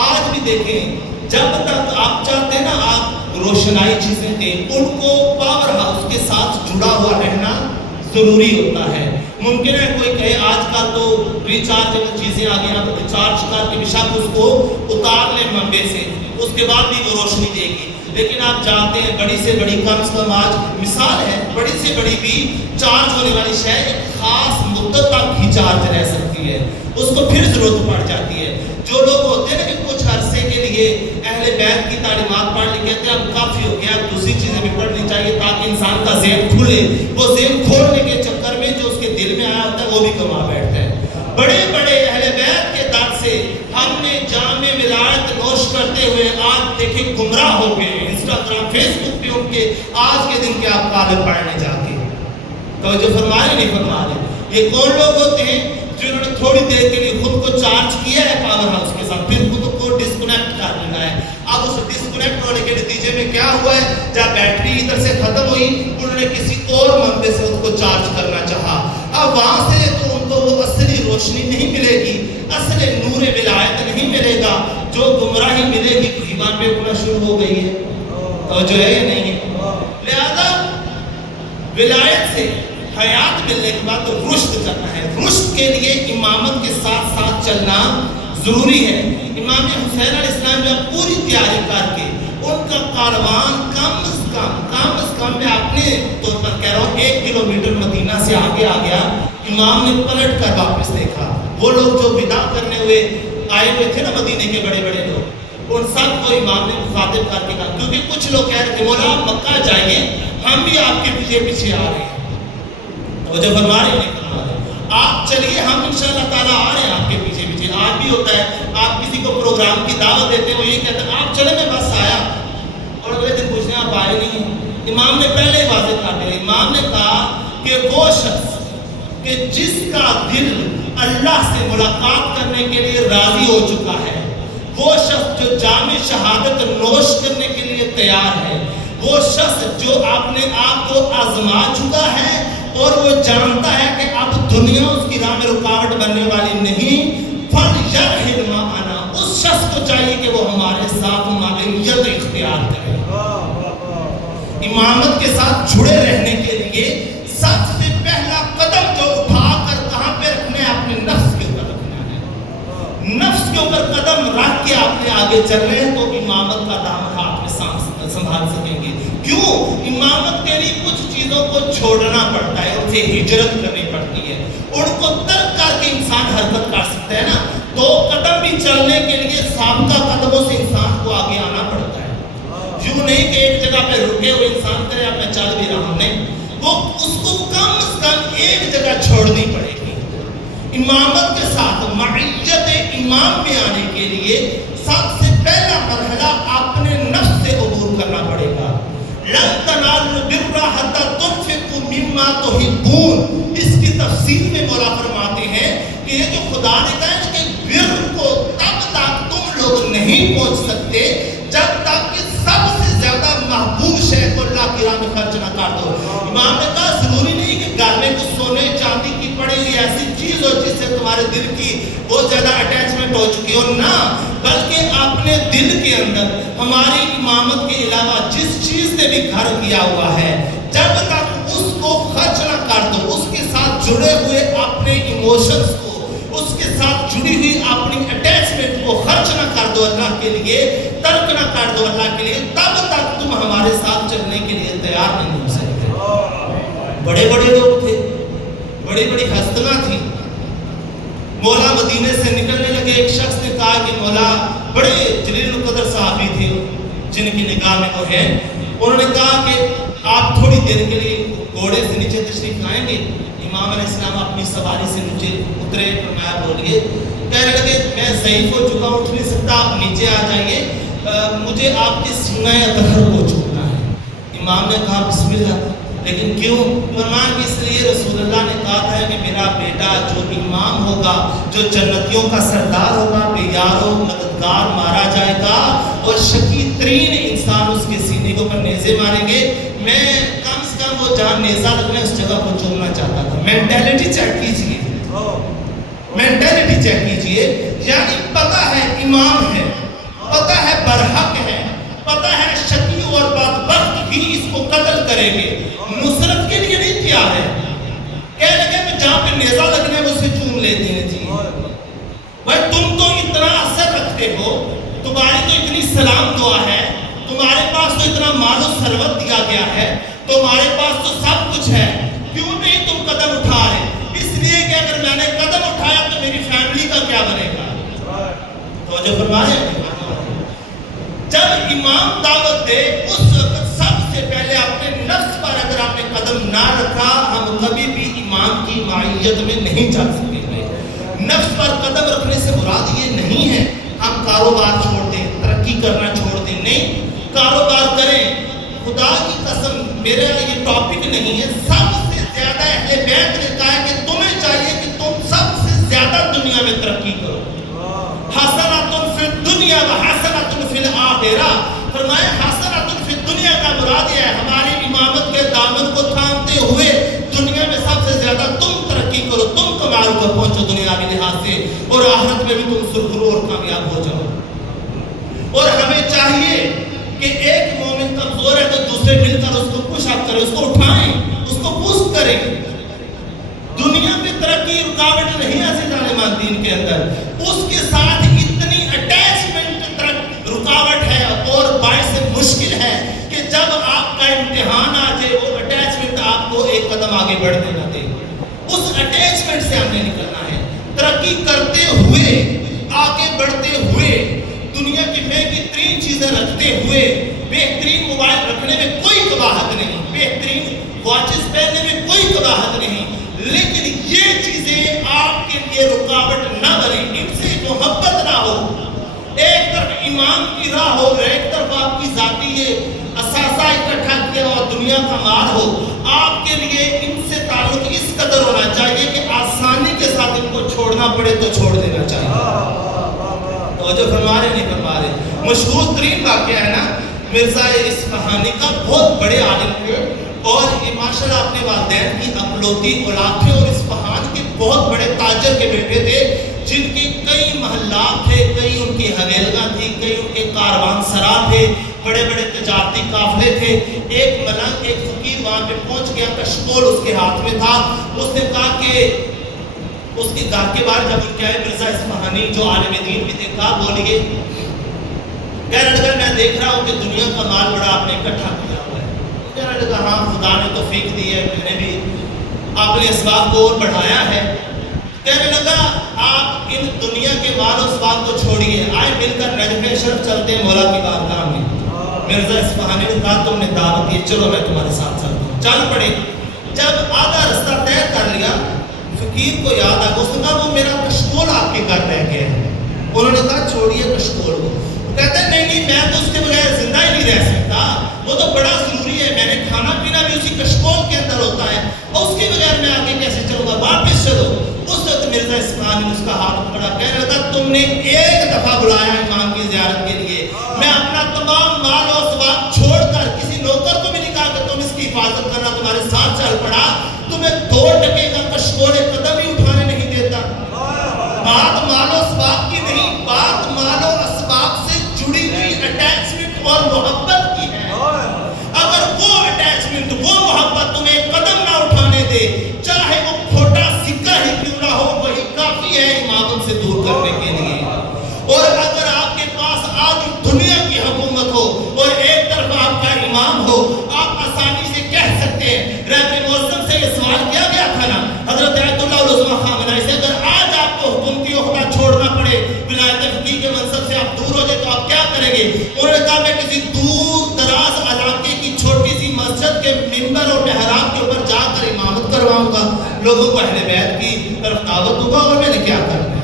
آج بھی دیکھیں, جب تک آپ چاہتے ہیں نا آپ روشنائی چیزیں دیں, ان کو پاور ہاؤس کے ساتھ جڑا ہوا رہنا ضروری ہوتا ہے. ممکن ہے کوئی کہے آج کل تو ریچارجبل چیزیں آ گئی, آپ ریچارج کر کے بشک اس کو اتار لیں منبع سے, اس کے بعد بھی وہ روشنی دے گی. لیکن آپ جانتے ہیں بڑی سے بڑی, کم سے کم آج مثال ہے, بڑی سے بڑی بھی چارج ہونے والی شے ایک خاص مدت تک ہی چارج رہ سکتی ہے, اس کو پھر ضرورت پڑ جاتی ہے. جو لوگ ہوتے ہیں نا کہ کچھ عرصے کے لیے اہل بیت کی تعلیمات پڑھ لے, کہتے ہیں اب کافی ہو گیا, اب دوسری چیزیں بھی پڑھنی چاہیے تاکہ انسان کا ذہن کھلے. وہ ذہن کھولنے کے چکر میں جو اس کے دل میں آیا ہوتا ہے وہ بھی کما بیٹھتا ہے. بڑے بڑے اہل بیت کے در سے ہم نے جام ولایت نوش کرتے ہوئے آج دیکھیں گمراہ ہو گئے. انسٹاگرام فیس بک پہ ان کے آج کے دن کے آپ کالم پڑھنے جا کے. توجہ فرما رہے نہیں فرما رہے؟ یہ کون لوگ ہوتے ہیں جنہوں نے تھوڑی دیر کے لیے خود کو چارج کیا ہے پاور ہاؤس کے ساتھ, پھر خود کو ڈسکنیکٹ کر لیا ہے. اب اس ڈسکنیکٹ ہونے کے نتیجے میں کیا ہوا ہے, جب بیٹری ادھر سے ختم ہوئی, انہوں نے کسی اور منبع سے اس کو چارج کرنا چاہا. اب وہاں سے تو ان کو وہ اصلی روشنی نہیں ملے گی, اصل نور ولایت نہیں ملے گا, جو گمراہی ملے گی ایمان پہ ہونا شروع ہو گئی ہے. توجہ ہے یا نہیں ہے؟ لہذا ولایت سے حیات ملنے کے بعد رشد کرنا ہے. رشد کے لیے امامت کے ساتھ ساتھ چلنا ضروری ہے. امام حسین علیہ السلام جب پوری تیاری کر کے ان کا کاروان کم از کم میں اپنے طور پر کہہ رہا ہوں 1 کلومیٹر مدینہ سے آگے آ گیا, امام نے پلٹ کر واپس دیکھا. وہ لوگ جو ودا کرنے ہوئے آئے ہوئے تھے نا مدینے کے بڑے بڑے لوگ, ان سب کو امام نے مخاطب کر کے کہا, کیونکہ کچھ لوگ کہہ رہے تھے مولا آپ مکہ جائیے, ہم بھی آپ کے پیچھے پیچھے آ رہے ہیں. توجہ فرما رہے نہیں فرما رہے؟ آپ چلیے, ہم انشاءاللہ تعالیٰ آ رہے ہیں آپ کے پیچھے پیچھے. آج بھی ہوتا ہے, آپ کسی کو پروگرام کی دعوت دیتے ہیں, وہ یہ کہتے ہیں آپ چلے میں بس آیا, اور اگلے دن پوچھتے ہیں آپ آئے نہیں. امام نے پہلے ہی واضح کر دیا. امام نے کہا کہ وہ شخص کہ جس کا دل اللہ سے ملاقات کرنے کے لیے راضی ہو چکا ہے, وہ شخص جو جام شہادت نوش کرنے کے لیے تیار ہے, وہ شخص جو اپنے آپ کو آزما چکا ہے اور وہ جانتا ہے کہ اب دنیا اس کی راہ میں رکاوٹ بننے والی نہیں, فَلْيَرْحِلْ مَعَنَا, اس شخص کو چاہیے کہ وہ ہمارے ساتھ معیت اختیار کرے. امامت کے ساتھ جڑے رہنے کے لیے سب سے پہلا قدم جو اٹھا کر کہاں پہ رکھنا ہے, اپنے نفس کے اوپر رکھنا ہے. نفس کے اوپر قدم رکھ کے آپ نے آگے چل رہے ہیں تو امامت کا دامن ہاتھ میں سنبھال سکیں گے. کیوں؟ امامت کے لیے کچھ چیزوں کو چھوڑنا پڑتا ہے, ان سے ہجرت کرنی پڑتی ہے, ان کو ترک کر کے انسان حرکت کر سکتا ہے نا. 2 قدم بھی چلنے کے لیے سابقہ قدموں سے انسان کو آگے آنا پڑتا ہے. یوں نہیں کہ ایک جگہ پہ رکے ہوئے انسان کرے اب میں چل بھی رہا ہوں, نہیں, وہ اس کو کم از کم ایک جگہ چھوڑنی پڑے گی. امامت کے ساتھ معیت امام میں آنے کے لیے سب سے پہلا مرحلہ اپنے نفس سے عبور کرنا پڑے گا. لَن تَنَالُوا الْبِرَّ حَتَّىٰ تُنْفِقُوا مِمَّا تُحِبُّونَ. اس کی تفسیر میں مولا فرماتے ہیں کہ یہ جو خدا نے کہا ہے کہ بر کو تب تک تم لوگ نہیں پہنچ سکتے جب تک کہ سب سے زیادہ محبوب شے کو اللہ کی راہ میں خرچ نہ کر دو. امام نے کہا ضروری نہیں کہ گھر میں کچھ سونے چاندی کی پڑی ہوئی ایسی چیز ہو جس سے تمہارے دل کی بہت زیادہ اٹیچمنٹ ہو چکی ہو, نہ, بلکہ اپنے دل کے اندر ہماری امامت کے علاوہ جس چیز نے بھی گھر کیا ہوا ہے, جب تک اس کو خرچ نہ کر دو, اس کے ساتھ جڑے ہوئے اپنے ایموشنز کو, اس کے ساتھ جڑی ہوئی اپنی اٹیچمنٹ کو خرچ نہ کر دو اللہ کے لیے, ترک نہ کر دو اللہ کے لیے, تب تک تم ہمارے ساتھ چلنے کے لیے تیار نہیں ہو سکتے. بڑے بڑے لوگ تھے, بڑی بڑی ہستیاں تھیں. مولا مدینے سے نکلنے لگے. ایک شخص نے کہا کہ مولا, بڑے جلیل القدر صحابی تھے جن کی نگاہ میں وہ ہے, انہوں نے کہا کہ آپ تھوڑی دیر کے لیے گھوڑے سے نیچے تشریف لائیں گے. امام علیہ السلام اپنی سواری سے نیچے اترے. فرمایا بولیے. کہنے لگے میں ضعیف ہو چکا ہوں, اٹھ نہیں سکتا, آپ نیچے آ جائیے, مجھے آپ کے سینہ اطہر کو چھونا ہے. امام نے کہا بسم اللہ. لیکن کیوں؟ فرمایا کہ اس لیے رسول اللہ نے کہا تھا کہ میرا بیٹا جو امام ہوگا, جو جنتیوں کا سردار ہوگا, بے یار و مددگار مارا جائے گا اور شقی ترین انسان اس کے سینے کے اوپر نیزے ماریں گے. میں کم سے کم وہ جہاں نیزہ لگنا ہے اس جگہ کو چومنا چاہتا تھا. مینٹیلٹی چیک کیجئے, مینٹیلٹی چیک کیجئے. یعنی پتہ ہے امام ہے, پتہ ہے برحق ہے, پتہ ہے شقی اور بدبخت ہی اس کو قتل کریں گے, نصرت کے لیے نہیں کیا ہے. کہنے لگے میں جہاں پہ نیزہ لگنے ہے اسے چوم لیتے ہیں. جی بھائی تم تو اتنا اثر رکھتے ہو, تمہاری تو اتنی سلام دعا ہے, تمہارے پاس تو اتنا مال و ثروت دیا گیا ہے, تمہارے پاس تو سب کچھ ہے, کیوں نہیں تم قدم اٹھا رہے؟ اس لیے کہ اگر میں نے قدم اٹھایا تو میری فیملی کا کیا بنے گا. تو جو فرمایا جب امام دعوت دے اس وقت سب سے پہلے اپنے نفس پر اگر آپ نے قدم نہ رکھا, ہم کبھی بھی امام کی معیت میں نہیں جا سکیں گے. نفس پر قدم رکھنے سے مراد یہ نہیں ہے ہم کاروبار چھوڑ دیں, ترقی کرنا چھوڑ دیں. نہیں, کاروبار کریں. خدا کی قسم میرا یہ ٹاپک نہیں ہے. سب سے زیادہ اہل بیت نے کہا ہے کہ تمہیں چاہیے کہ تم سب سے زیادہ دنیا میں ترقی کرو. حسنۃ فی الدنیا و حسنۃ فی الآخرہ. فرمایا حسنۃ فی الدنیا کا مراد یہ ہے ہماری امامت کے دامن کو تھامتے ہوئے دنیا میں سب سے زیادہ تم ترقی کرو, تم کمال پر پہنچو دنیاوی لحاظ سے, اور آخرت میں بھی تم سرخرو اور کامیاب ہو جاؤ. اور ہمیں چاہیے کہ ایک مومن کمزور ہے تو دوسرے مل کر اس کو پش اپ کریں, اس کو اٹھائیں, اس کو پوش کریں. دنیا میں ترقی رکاوٹ نہیں ہے عزیزان دین کے اندر, اس کے ساتھ اتنی اٹیچمنٹ رکاوٹ ہے اور باعث مشکل ہے کہ جب آپ کا امتحان آ جائے وہ اٹیچمنٹ آپ کو ایک قدم آگے بڑھنے نہ دے. اس اٹیچمنٹ سے ہم نے نکلنا ہے. ترقی کرتے ہوئے, آگے بڑھتے ہوئے, دنیا کی مہنگی ترین چیزیں رکھتے ہوئے, بہترین موبائل رکھنے میں کوئی قباحت نہیں, بہترین واچز پہننے میں کوئی قباحت نہیں, لیکن یہ چیزیں آپ کے لیے رکاوٹ نہ بنے, ان سے محبت نہ ہو. ایک طرف ایمان کی راہ ہو, ایک طرف آپ کی ذاتی یہ اثاثہ اکٹھا کیا اور دنیا کا مار ہو. آپ کے لیے ان سے تعلق اس قدر ہونا چاہیے کہ آسانی کے ساتھ ان کو چھوڑنا پڑے تو چھوڑ دینا چاہیے. تو جو فرما رہے نہیں فرما رہے. مشہور ترین واقعہ ہے نا مرزا اصفہانی کا, بہت بڑے عالم تھے اور یہ ماشاءاللہ اپنے والدین کی اکلوتی اولاد تھے, اور اصفہان کے بہت بڑے تاجر کے بیٹے تھے جن کے کئی محلات تھے, کئی ان کی حویلیاں تھیں, کئی ان کے کاروان سرا تھے, بڑے بڑے تجارتی قافلے تھے. ایک ملنگ, ایک فقیر وہاں پہ پہنچ گیا, کشکول اس کے ہاتھ میں تھا. اس نے کہا کہ اس کے گھر کے باہر جب ان کے آئے مرزا اصفہانی جو عالم دین بھی تھے, کہا بولیے. کہنے لگا میں دیکھ رہا ہوں کہ دنیا کا مال بڑا آپ نے اکٹھا کیا ہوا ہے. کہنے لگا ہاں خدا نے توفیق دی ہے, میں نے بھی اپنے اسباب کو اور بڑھایا ہے. کہنے لگا آپ ان دنیا کے مال و اسباب کو چھوڑیے, آئے مل کر نجف شرف چلتے ہیں مولا کی بارگاہ میں. مرزا اصفہانی نے کہا تم نے دعوت دی, چلو میں تمہارے ساتھ چلتا ہوں. چل پڑے. جب آدھا رستہ طے کر لیا, فقیر کو یاد آ گیا, اس نے کہا وہ میرا کشکول آپ کے گھر رہ گیا ہے. انہوں نے کہا چھوڑیے کشکول کو. کہتے ہیں نہیں میں تو اس کے بغیر زندہ ہی نہیں رہ سکتا, وہ تو بڑا ضروری ہے, میں نے کھانا پینا بھی اسی کشکول کے اندر ہوتا ہے, اور اس کے بغیر میں آگے کیسے چلوں گا, واپس چلو. اس وقت مرزا اصفہانی نے اس کا ہاتھ پکڑا, کہنے لگا تم نے ایک دفعہ بلایا امام کی زیارت کے لیے, میں اپنا تمام مال و اسباب چھوڑ کر کسی نوکر کو بھی نہیں کہا کہ تم اس کی حفاظت کرنا, تمہارے ساتھ چل پڑا, تمہیں 2 ٹکے کا کشکول قدم ہی اٹھانے نہیں دیتا. بات مال و اسباب کی نہیں, بات مال و اسباب سے جڑی ہوئی اٹیچمنٹ اور محبت کی ہے. اگر وہ اٹیچمنٹ, وہ محبت تمہیں قدم نہ اٹھانے دے, چاہے وہ کھوٹا سکہ ہی کیوں نہ ہو, وہی کافی ہے امامت سے دور کرنے کے لیے. اور اگر آپ کے پاس آج دنیا کی حکومت ہو اور ایک طرف آپ کا آسانی سے کہہ سکتے ہیں. رہبر معظم سے یہ سوال کیا گیا تھا نا حضرت آیت اللہ العظمیٰ خامنہ سے، اگر آج آپ کو حکومتی عہدہ چھوڑنا پڑے، ولایت فقیہ کے منصب سے آپ دور ہو جائے تو آپ کیا کریں گے؟ انہوں نے کہا میں کسی دور دراز علاقے کی چھوٹی سی مسجد کے منبر اور محراب کے اوپر جا کر امامت کرواؤں گا، لوگوں کو اہل بیت کی طرف دعوت دوں گا، اور میں نے کیا کرنا ہے؟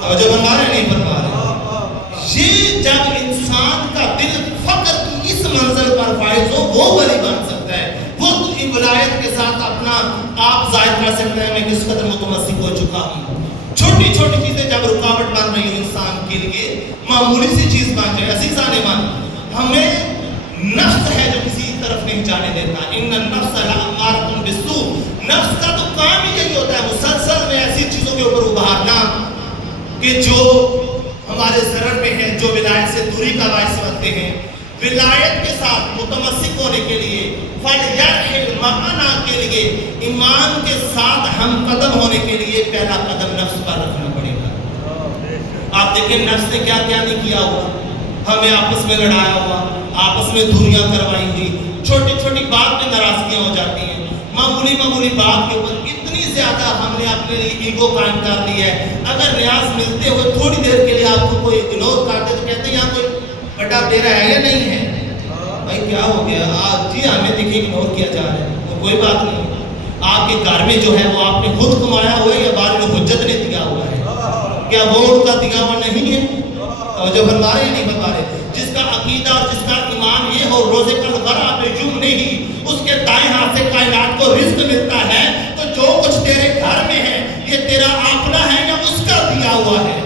توجہ فرما رہے نہیں فرما رہے؟ یہ جب انسان کا دل فقر کی اس منزل پر فائز ہو، وہ ولی بن سکتا ہے، وہ ولایت کے ساتھ اپنا آپ ظاہر کر سکتا ہے میں کس قدر متمسک ہو چکا ہوں. چھوٹی چھوٹی چیزیں جب رکاوٹ بن رہی ہیں انسان کے لیے، معمولی سی چیز بن جائے. عزیزان ایمان، ہمیں نفس ہے جو کسی طرف نہیں جانے دیتا. ان النفس لامارۃ بالسوء، نفس کا تو کام ہی یہی ہوتا ہے مسلسل میں ایسی چیزوں کے اوپر ابھارنا کہ جو ہمارے ضرر میں ہیں، جو ولایت سے دوری کا باعث بنتے ہیں. ولایت کے ساتھ متمسک ہونے کے لیے، فَلْيَرْحِلْ مَعَنَا کے لیے، ایمان کے ساتھ ہم قدم ہونے کے لیے پہلا قدم نفس پر رکھنا پڑے گا. آپ دیکھیں نفس نے کیا کیا نہیں کیا ہوا، ہمیں آپس میں لڑایا ہوا، آپس میں دوریاں کروائی ہوئی، چھوٹی چھوٹی بات میں ناراضگیاں ہو جاتی ہیں، معمولی بات کے اوپر اتنی زیادہ ہم نے اپنے لیے ایگو قائم کر لی ہے. اگر ریاض ملتے ہوئے تھوڑی دیر کے لیے آپ کو کوئی اگنور کرتے تو کہتے ہیں یہاں کوئی بڑا ڈیرا ہے یا نہیں ہے؟ بھائی کیا ہو گیا آج؟ جی ہمیں دیکھیں اگنور کیا جا رہا ہے، کوئی بات نہیں. آپ کے گھر میں جو ہے وہ آپ نے خود کمایا ہوا ہے یا بعد میں حجت نے دیا ہوا ہے؟ کیا وہ ان کا دیا ہوا نہیں ہے؟ توجہ فرما رہے ہیں نہیں فرما رہے؟ جس کا عقیدہ اور جس کا ایمان یہ ہو روزے کل ورا پہ جم نہیں، اس کے دائیں ہاتھ سے کائنات کو رزق ملتا ہے، تو جو کچھ تیرے گھر میں ہے یہ تیرا اپنا ہے یا اس کا دیا ہوا ہے؟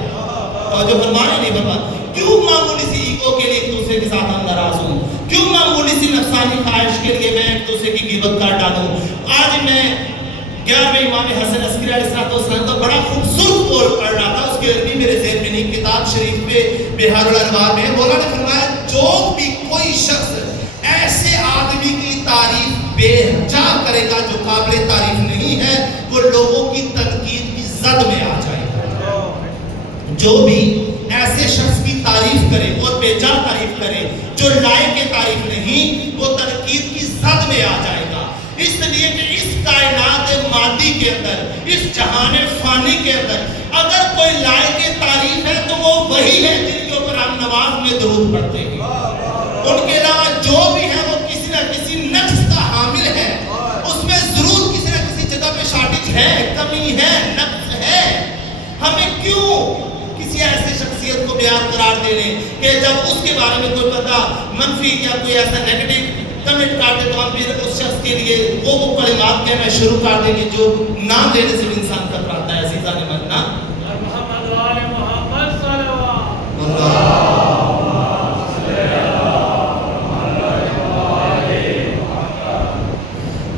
توجہ فرما رہے نہیں فرما؟ کیوں معمولی سی ایگو کے لیے ایک دوسرے کے ساتھ ہم ناراض ہوں؟ کیوں معمولی سی نفسانی خواہش کے لیے میں ایک دوسرے کی غیبت کر ڈالوں؟ آج میں 11ویں امام حسن عسکری علیہ السلام تو بڑا خوبصورت قول پڑھ رہا تھا، اس کی عربی میرے ذہن میں نہیں، کتاب شریف پہ بہار الانوار میں مولا نے فرمایا جو بھی کوئی شخص ایسے آدمی کی تعریف بے جا کرے گا جو قابل تعریف نہیں ہے، وہ لوگوں کی تنقید کی زد میں آ جائے گا. جو بھی ایسے شخص کی تعریف کرے اور بے جا تعریف کرے جو لائق تعریف نہیں، وہ تنقید کی زد میں آ جائے گا. اس لیے کہ اس کائنات مادی کے اندر، اس جہان فانی کے اندر اگر کوئی لائق تعریف ہے تو وہ وہی ہے جن کے اوپر ہم نماز میں درود پڑھتے ہیں. ان کے علاوہ جو بھی ہے وہ کسی نہ کسی نقص کا حامل ہے، اس میں ضرور کسی نہ کسی جگہ پہ شارٹیج ہے، کمی ہے، نقص ہے. ہمیں کیوں کسی ایسے شخصیت کو بیان قرار دینے کہ جب اس کے بارے میں کوئی پتہ منفی یا کوئی ایسا نیگیٹو کمنٹ کر دے تو ہم پھر اس شخص کے لیے وہ کلمات کہنا شروع کر دیں گے جو نام لینے سے انسان کتراتا ہے. عزیزان ایمان، محمد وآل محمد صلوات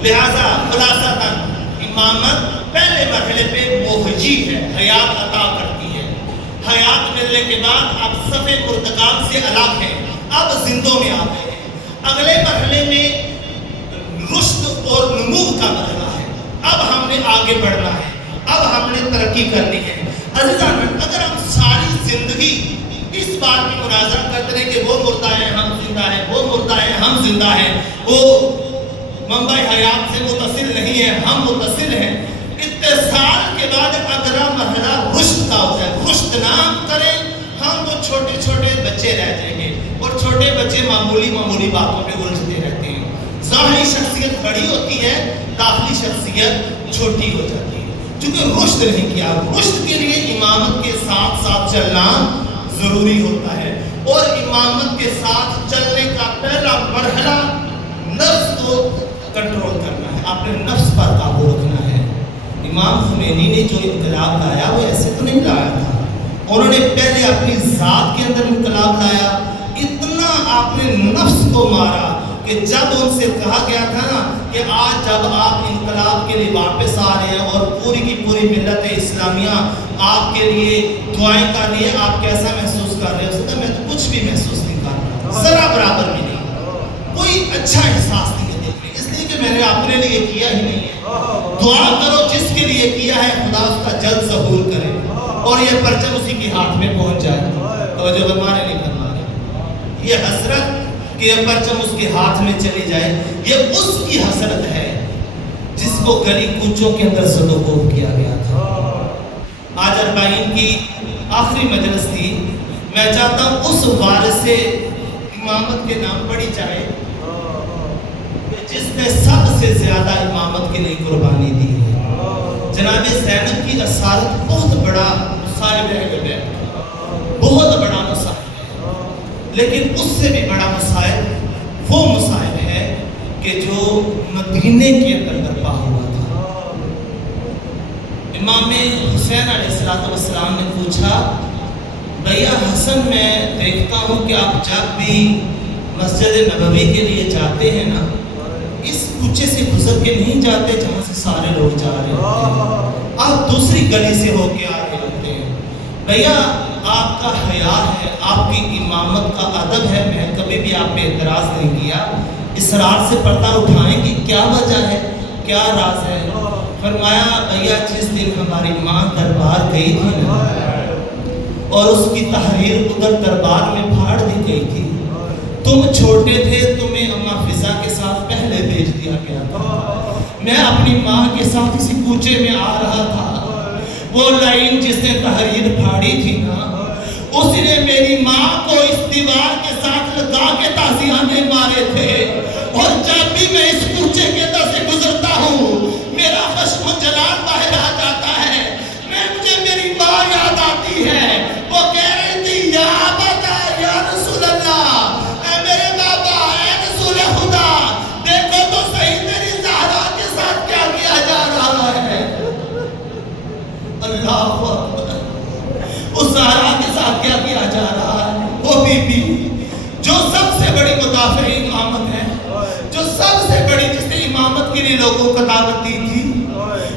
لہذا خلاصتاً امامت پہلے مرحلے پہ محجی ہے، حیات عطا کرتی ہے. حیات ملنے کے بعد اب صف مرتقاب سے الگ ہے، اب زندوں میں آ گئے ہیں. اگلے مرحلے میں رشد اور نمو کا مرحلہ ہے. اب ہم نے آگے بڑھنا ہے، اب ہم نے ترقی کرنی ہے. عزیزان اگر ہم ساری زندگی اس بات میں مناظرہ کرتے رہے کہ وہ مردہ ہیں ہم زندہ ہیں، وہ مردہ ہیں ہم زندہ ہیں، وہ منبع حیات سے متصل نہیں ہے ہم متصل ہیں، اتصال کے بعد اگلا مرحلہ رشد کا ہوتا ہے. رشد نہ کریں ہم تو چھوٹے چھوٹے بچے رہ جائیں گے، اور چھوٹے بچے معمولی باتوں پہ الجھتے رہتے ہیں. ظاہری شخصیت بڑی ہوتی ہے، داخلی شخصیت چھوٹی ہو جاتی ہے، چونکہ رشد نہیں کیا. رشد کے لیے امامت کے ساتھ ساتھ چلنا ضروری ہوتا ہے، اور امامت کے ساتھ چلنے کا پہلا مرحلہ نفس کو کنٹرول کرنا ہے، اپنے نفس پر قابو رکھنا ہے. امام خمینی نے جو انقلاب لایا وہ ایسے تو نہیں لایا تھا، انہوں نے پہلے اپنی ذات کے اندر انقلاب لایا. اتنا آپ نے نفس کو مارا کہ جب ان سے کہا گیا تھا نا کہ آج جب آپ انقلاب کے لیے واپس آ رہے ہیں اور پوری کی پوری ملت اسلامیہ آپ کے لیے دعائیں کر رہی ہے، آپ کیسا محسوس کر رہے ہو؟ میں تو کچھ بھی محسوس نہیں کر رہا، ذرا برابر بھی نہیں، کوئی اچھا احساس نہیں دیکھ رہے، اس لیے کہ میں نے اپنے لیے کیا ہی نہیں ہے. دعا کرو جس کے لیے کیا ہے خدا اس کا جلد ظہور کرے اور یہ پرچم اسی کے ہاتھ میں پہنچ جائے. توجہ فرما رہے نہیں فرما رہے؟ یہ حسرت کہ یہ پرچم اس کے ہاتھ میں چلی جائے، یہ اس کی حسرت ہے جس کو گلی کوچوں کے اندر زدوکوب کیا گیا تھا۔ آج اربعین کی آخری مجلس تھی، میں چاہتا ہوں اس وارث امامت کے نام پڑھی جائے جس نے سب سے زیادہ امامت کے لیے قربانی دی ہے۔ جناب زینب کی اسارت بہت بڑا مصائب ہے، بہت بڑا مصائب ہے، لیکن اس سے بھی بڑا مصائب وہ مصائب ہے کہ جو مدینے کے اندر برپا ہوا تھا۔ امام حسین علیہ السلام نے پوچھا، بھیا حسن میں دیکھتا ہوں کہ آپ جب بھی مسجد نبوی کے لیے جاتے ہیں نا، اس کوچے سے گزر کے نہیں جاتے جہاں سے سارے لوگ جا رہے ہوتے ہیں، آپ دوسری گلی سے ہو کے آ رہے ہوتے ہیں۔ بھیا آپ کا حیا ہے، آپ کی امامت کا ادب ہے، میں کبھی بھی آپ پہ اعتراض نہیں کیا، اسرار سے پردہ اٹھائیں کہ کیا وجہ ہے، کیا راز ہے؟ فرمایا، بھیا جس دن ہماری ماں دربار گئی تھی نا اور اس کی تحریر ادھر دربار میں پھاڑ دی گئی تھی، تم چھوٹے تھے، تمہیں اماں فضا کے ساتھ پہلے بھیج دیا گیا تھا، میں اپنی ماں کے ساتھ اسی کوچے میں آ رہا تھا، وہ لائن جس نے تحریر پھاڑی تھی نا، اس نے میری ماں کو اس دیوار کے ساتھ لگا کے تازیانے مارے تھے، اور جب بھی میں اس کوچے کے اندر سے گزرتا ہوں میرا خشم و جلال باہر آ جاتا ہے، مجھے میری ماں یاد آتی ہے، وہ کہہ رہی تھی، یا ابا یا رسول اللہ، اے میرے بابا، اے رسول خدا، دیکھو تو صحیح میری زہرا کے ساتھ کیا کیا جا رہا ہے۔ اللہ اکبر، اس زہرا کے ساتھ کیا کیا جا رہا ہے؟ وہ بی بی جو سب سے بڑی مدافع امامت ہے، جو سب سے بڑی، جس نے امامت کے لیے لوگوں کو دعوت دی تھی۔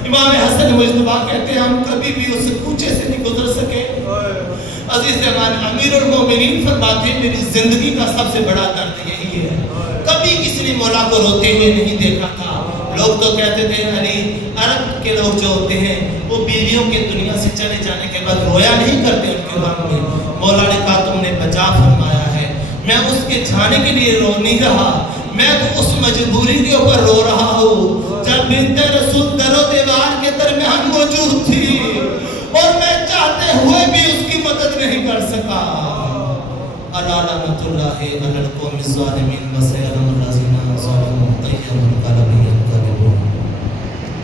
امام حسن مجتبیٰ کہتے ہیں ہم کبھی بھی اس کوچے سے نہیں گزر سکے۔ عزیز امان امیر المومنین فرماتے ہیں میری زندگی کا سب سے بڑا درد یہی ہے، کبھی کسی نے مولا کو روتے ہوئے نہیں دیکھا تھا۔ لوگ تو کہتے تھے علی، عرب کے لوگ جو ہوتے ہیں وہ بیویوں کے دنیا سے چلے جانے کے بعد رویا نہیں کرتے ان کے غم میں۔ مولا نے کہا تم نے بجا فرمایا ہے، میں اس کے جانے کے لیے رو نہیں رہا، میں تو اس مجبوری کے اوپر رو رہا ہوں جب بنت رسول در و دیوار کے درمیان موجود تھی اور میں چاہتے ہوئے بھی اس کی مدد نہیں کر سکا۔ الا لعنۃ اللہ علی القوم الظالمین وسيعلم الذين ظلموا أي منقلب ينقلبون۔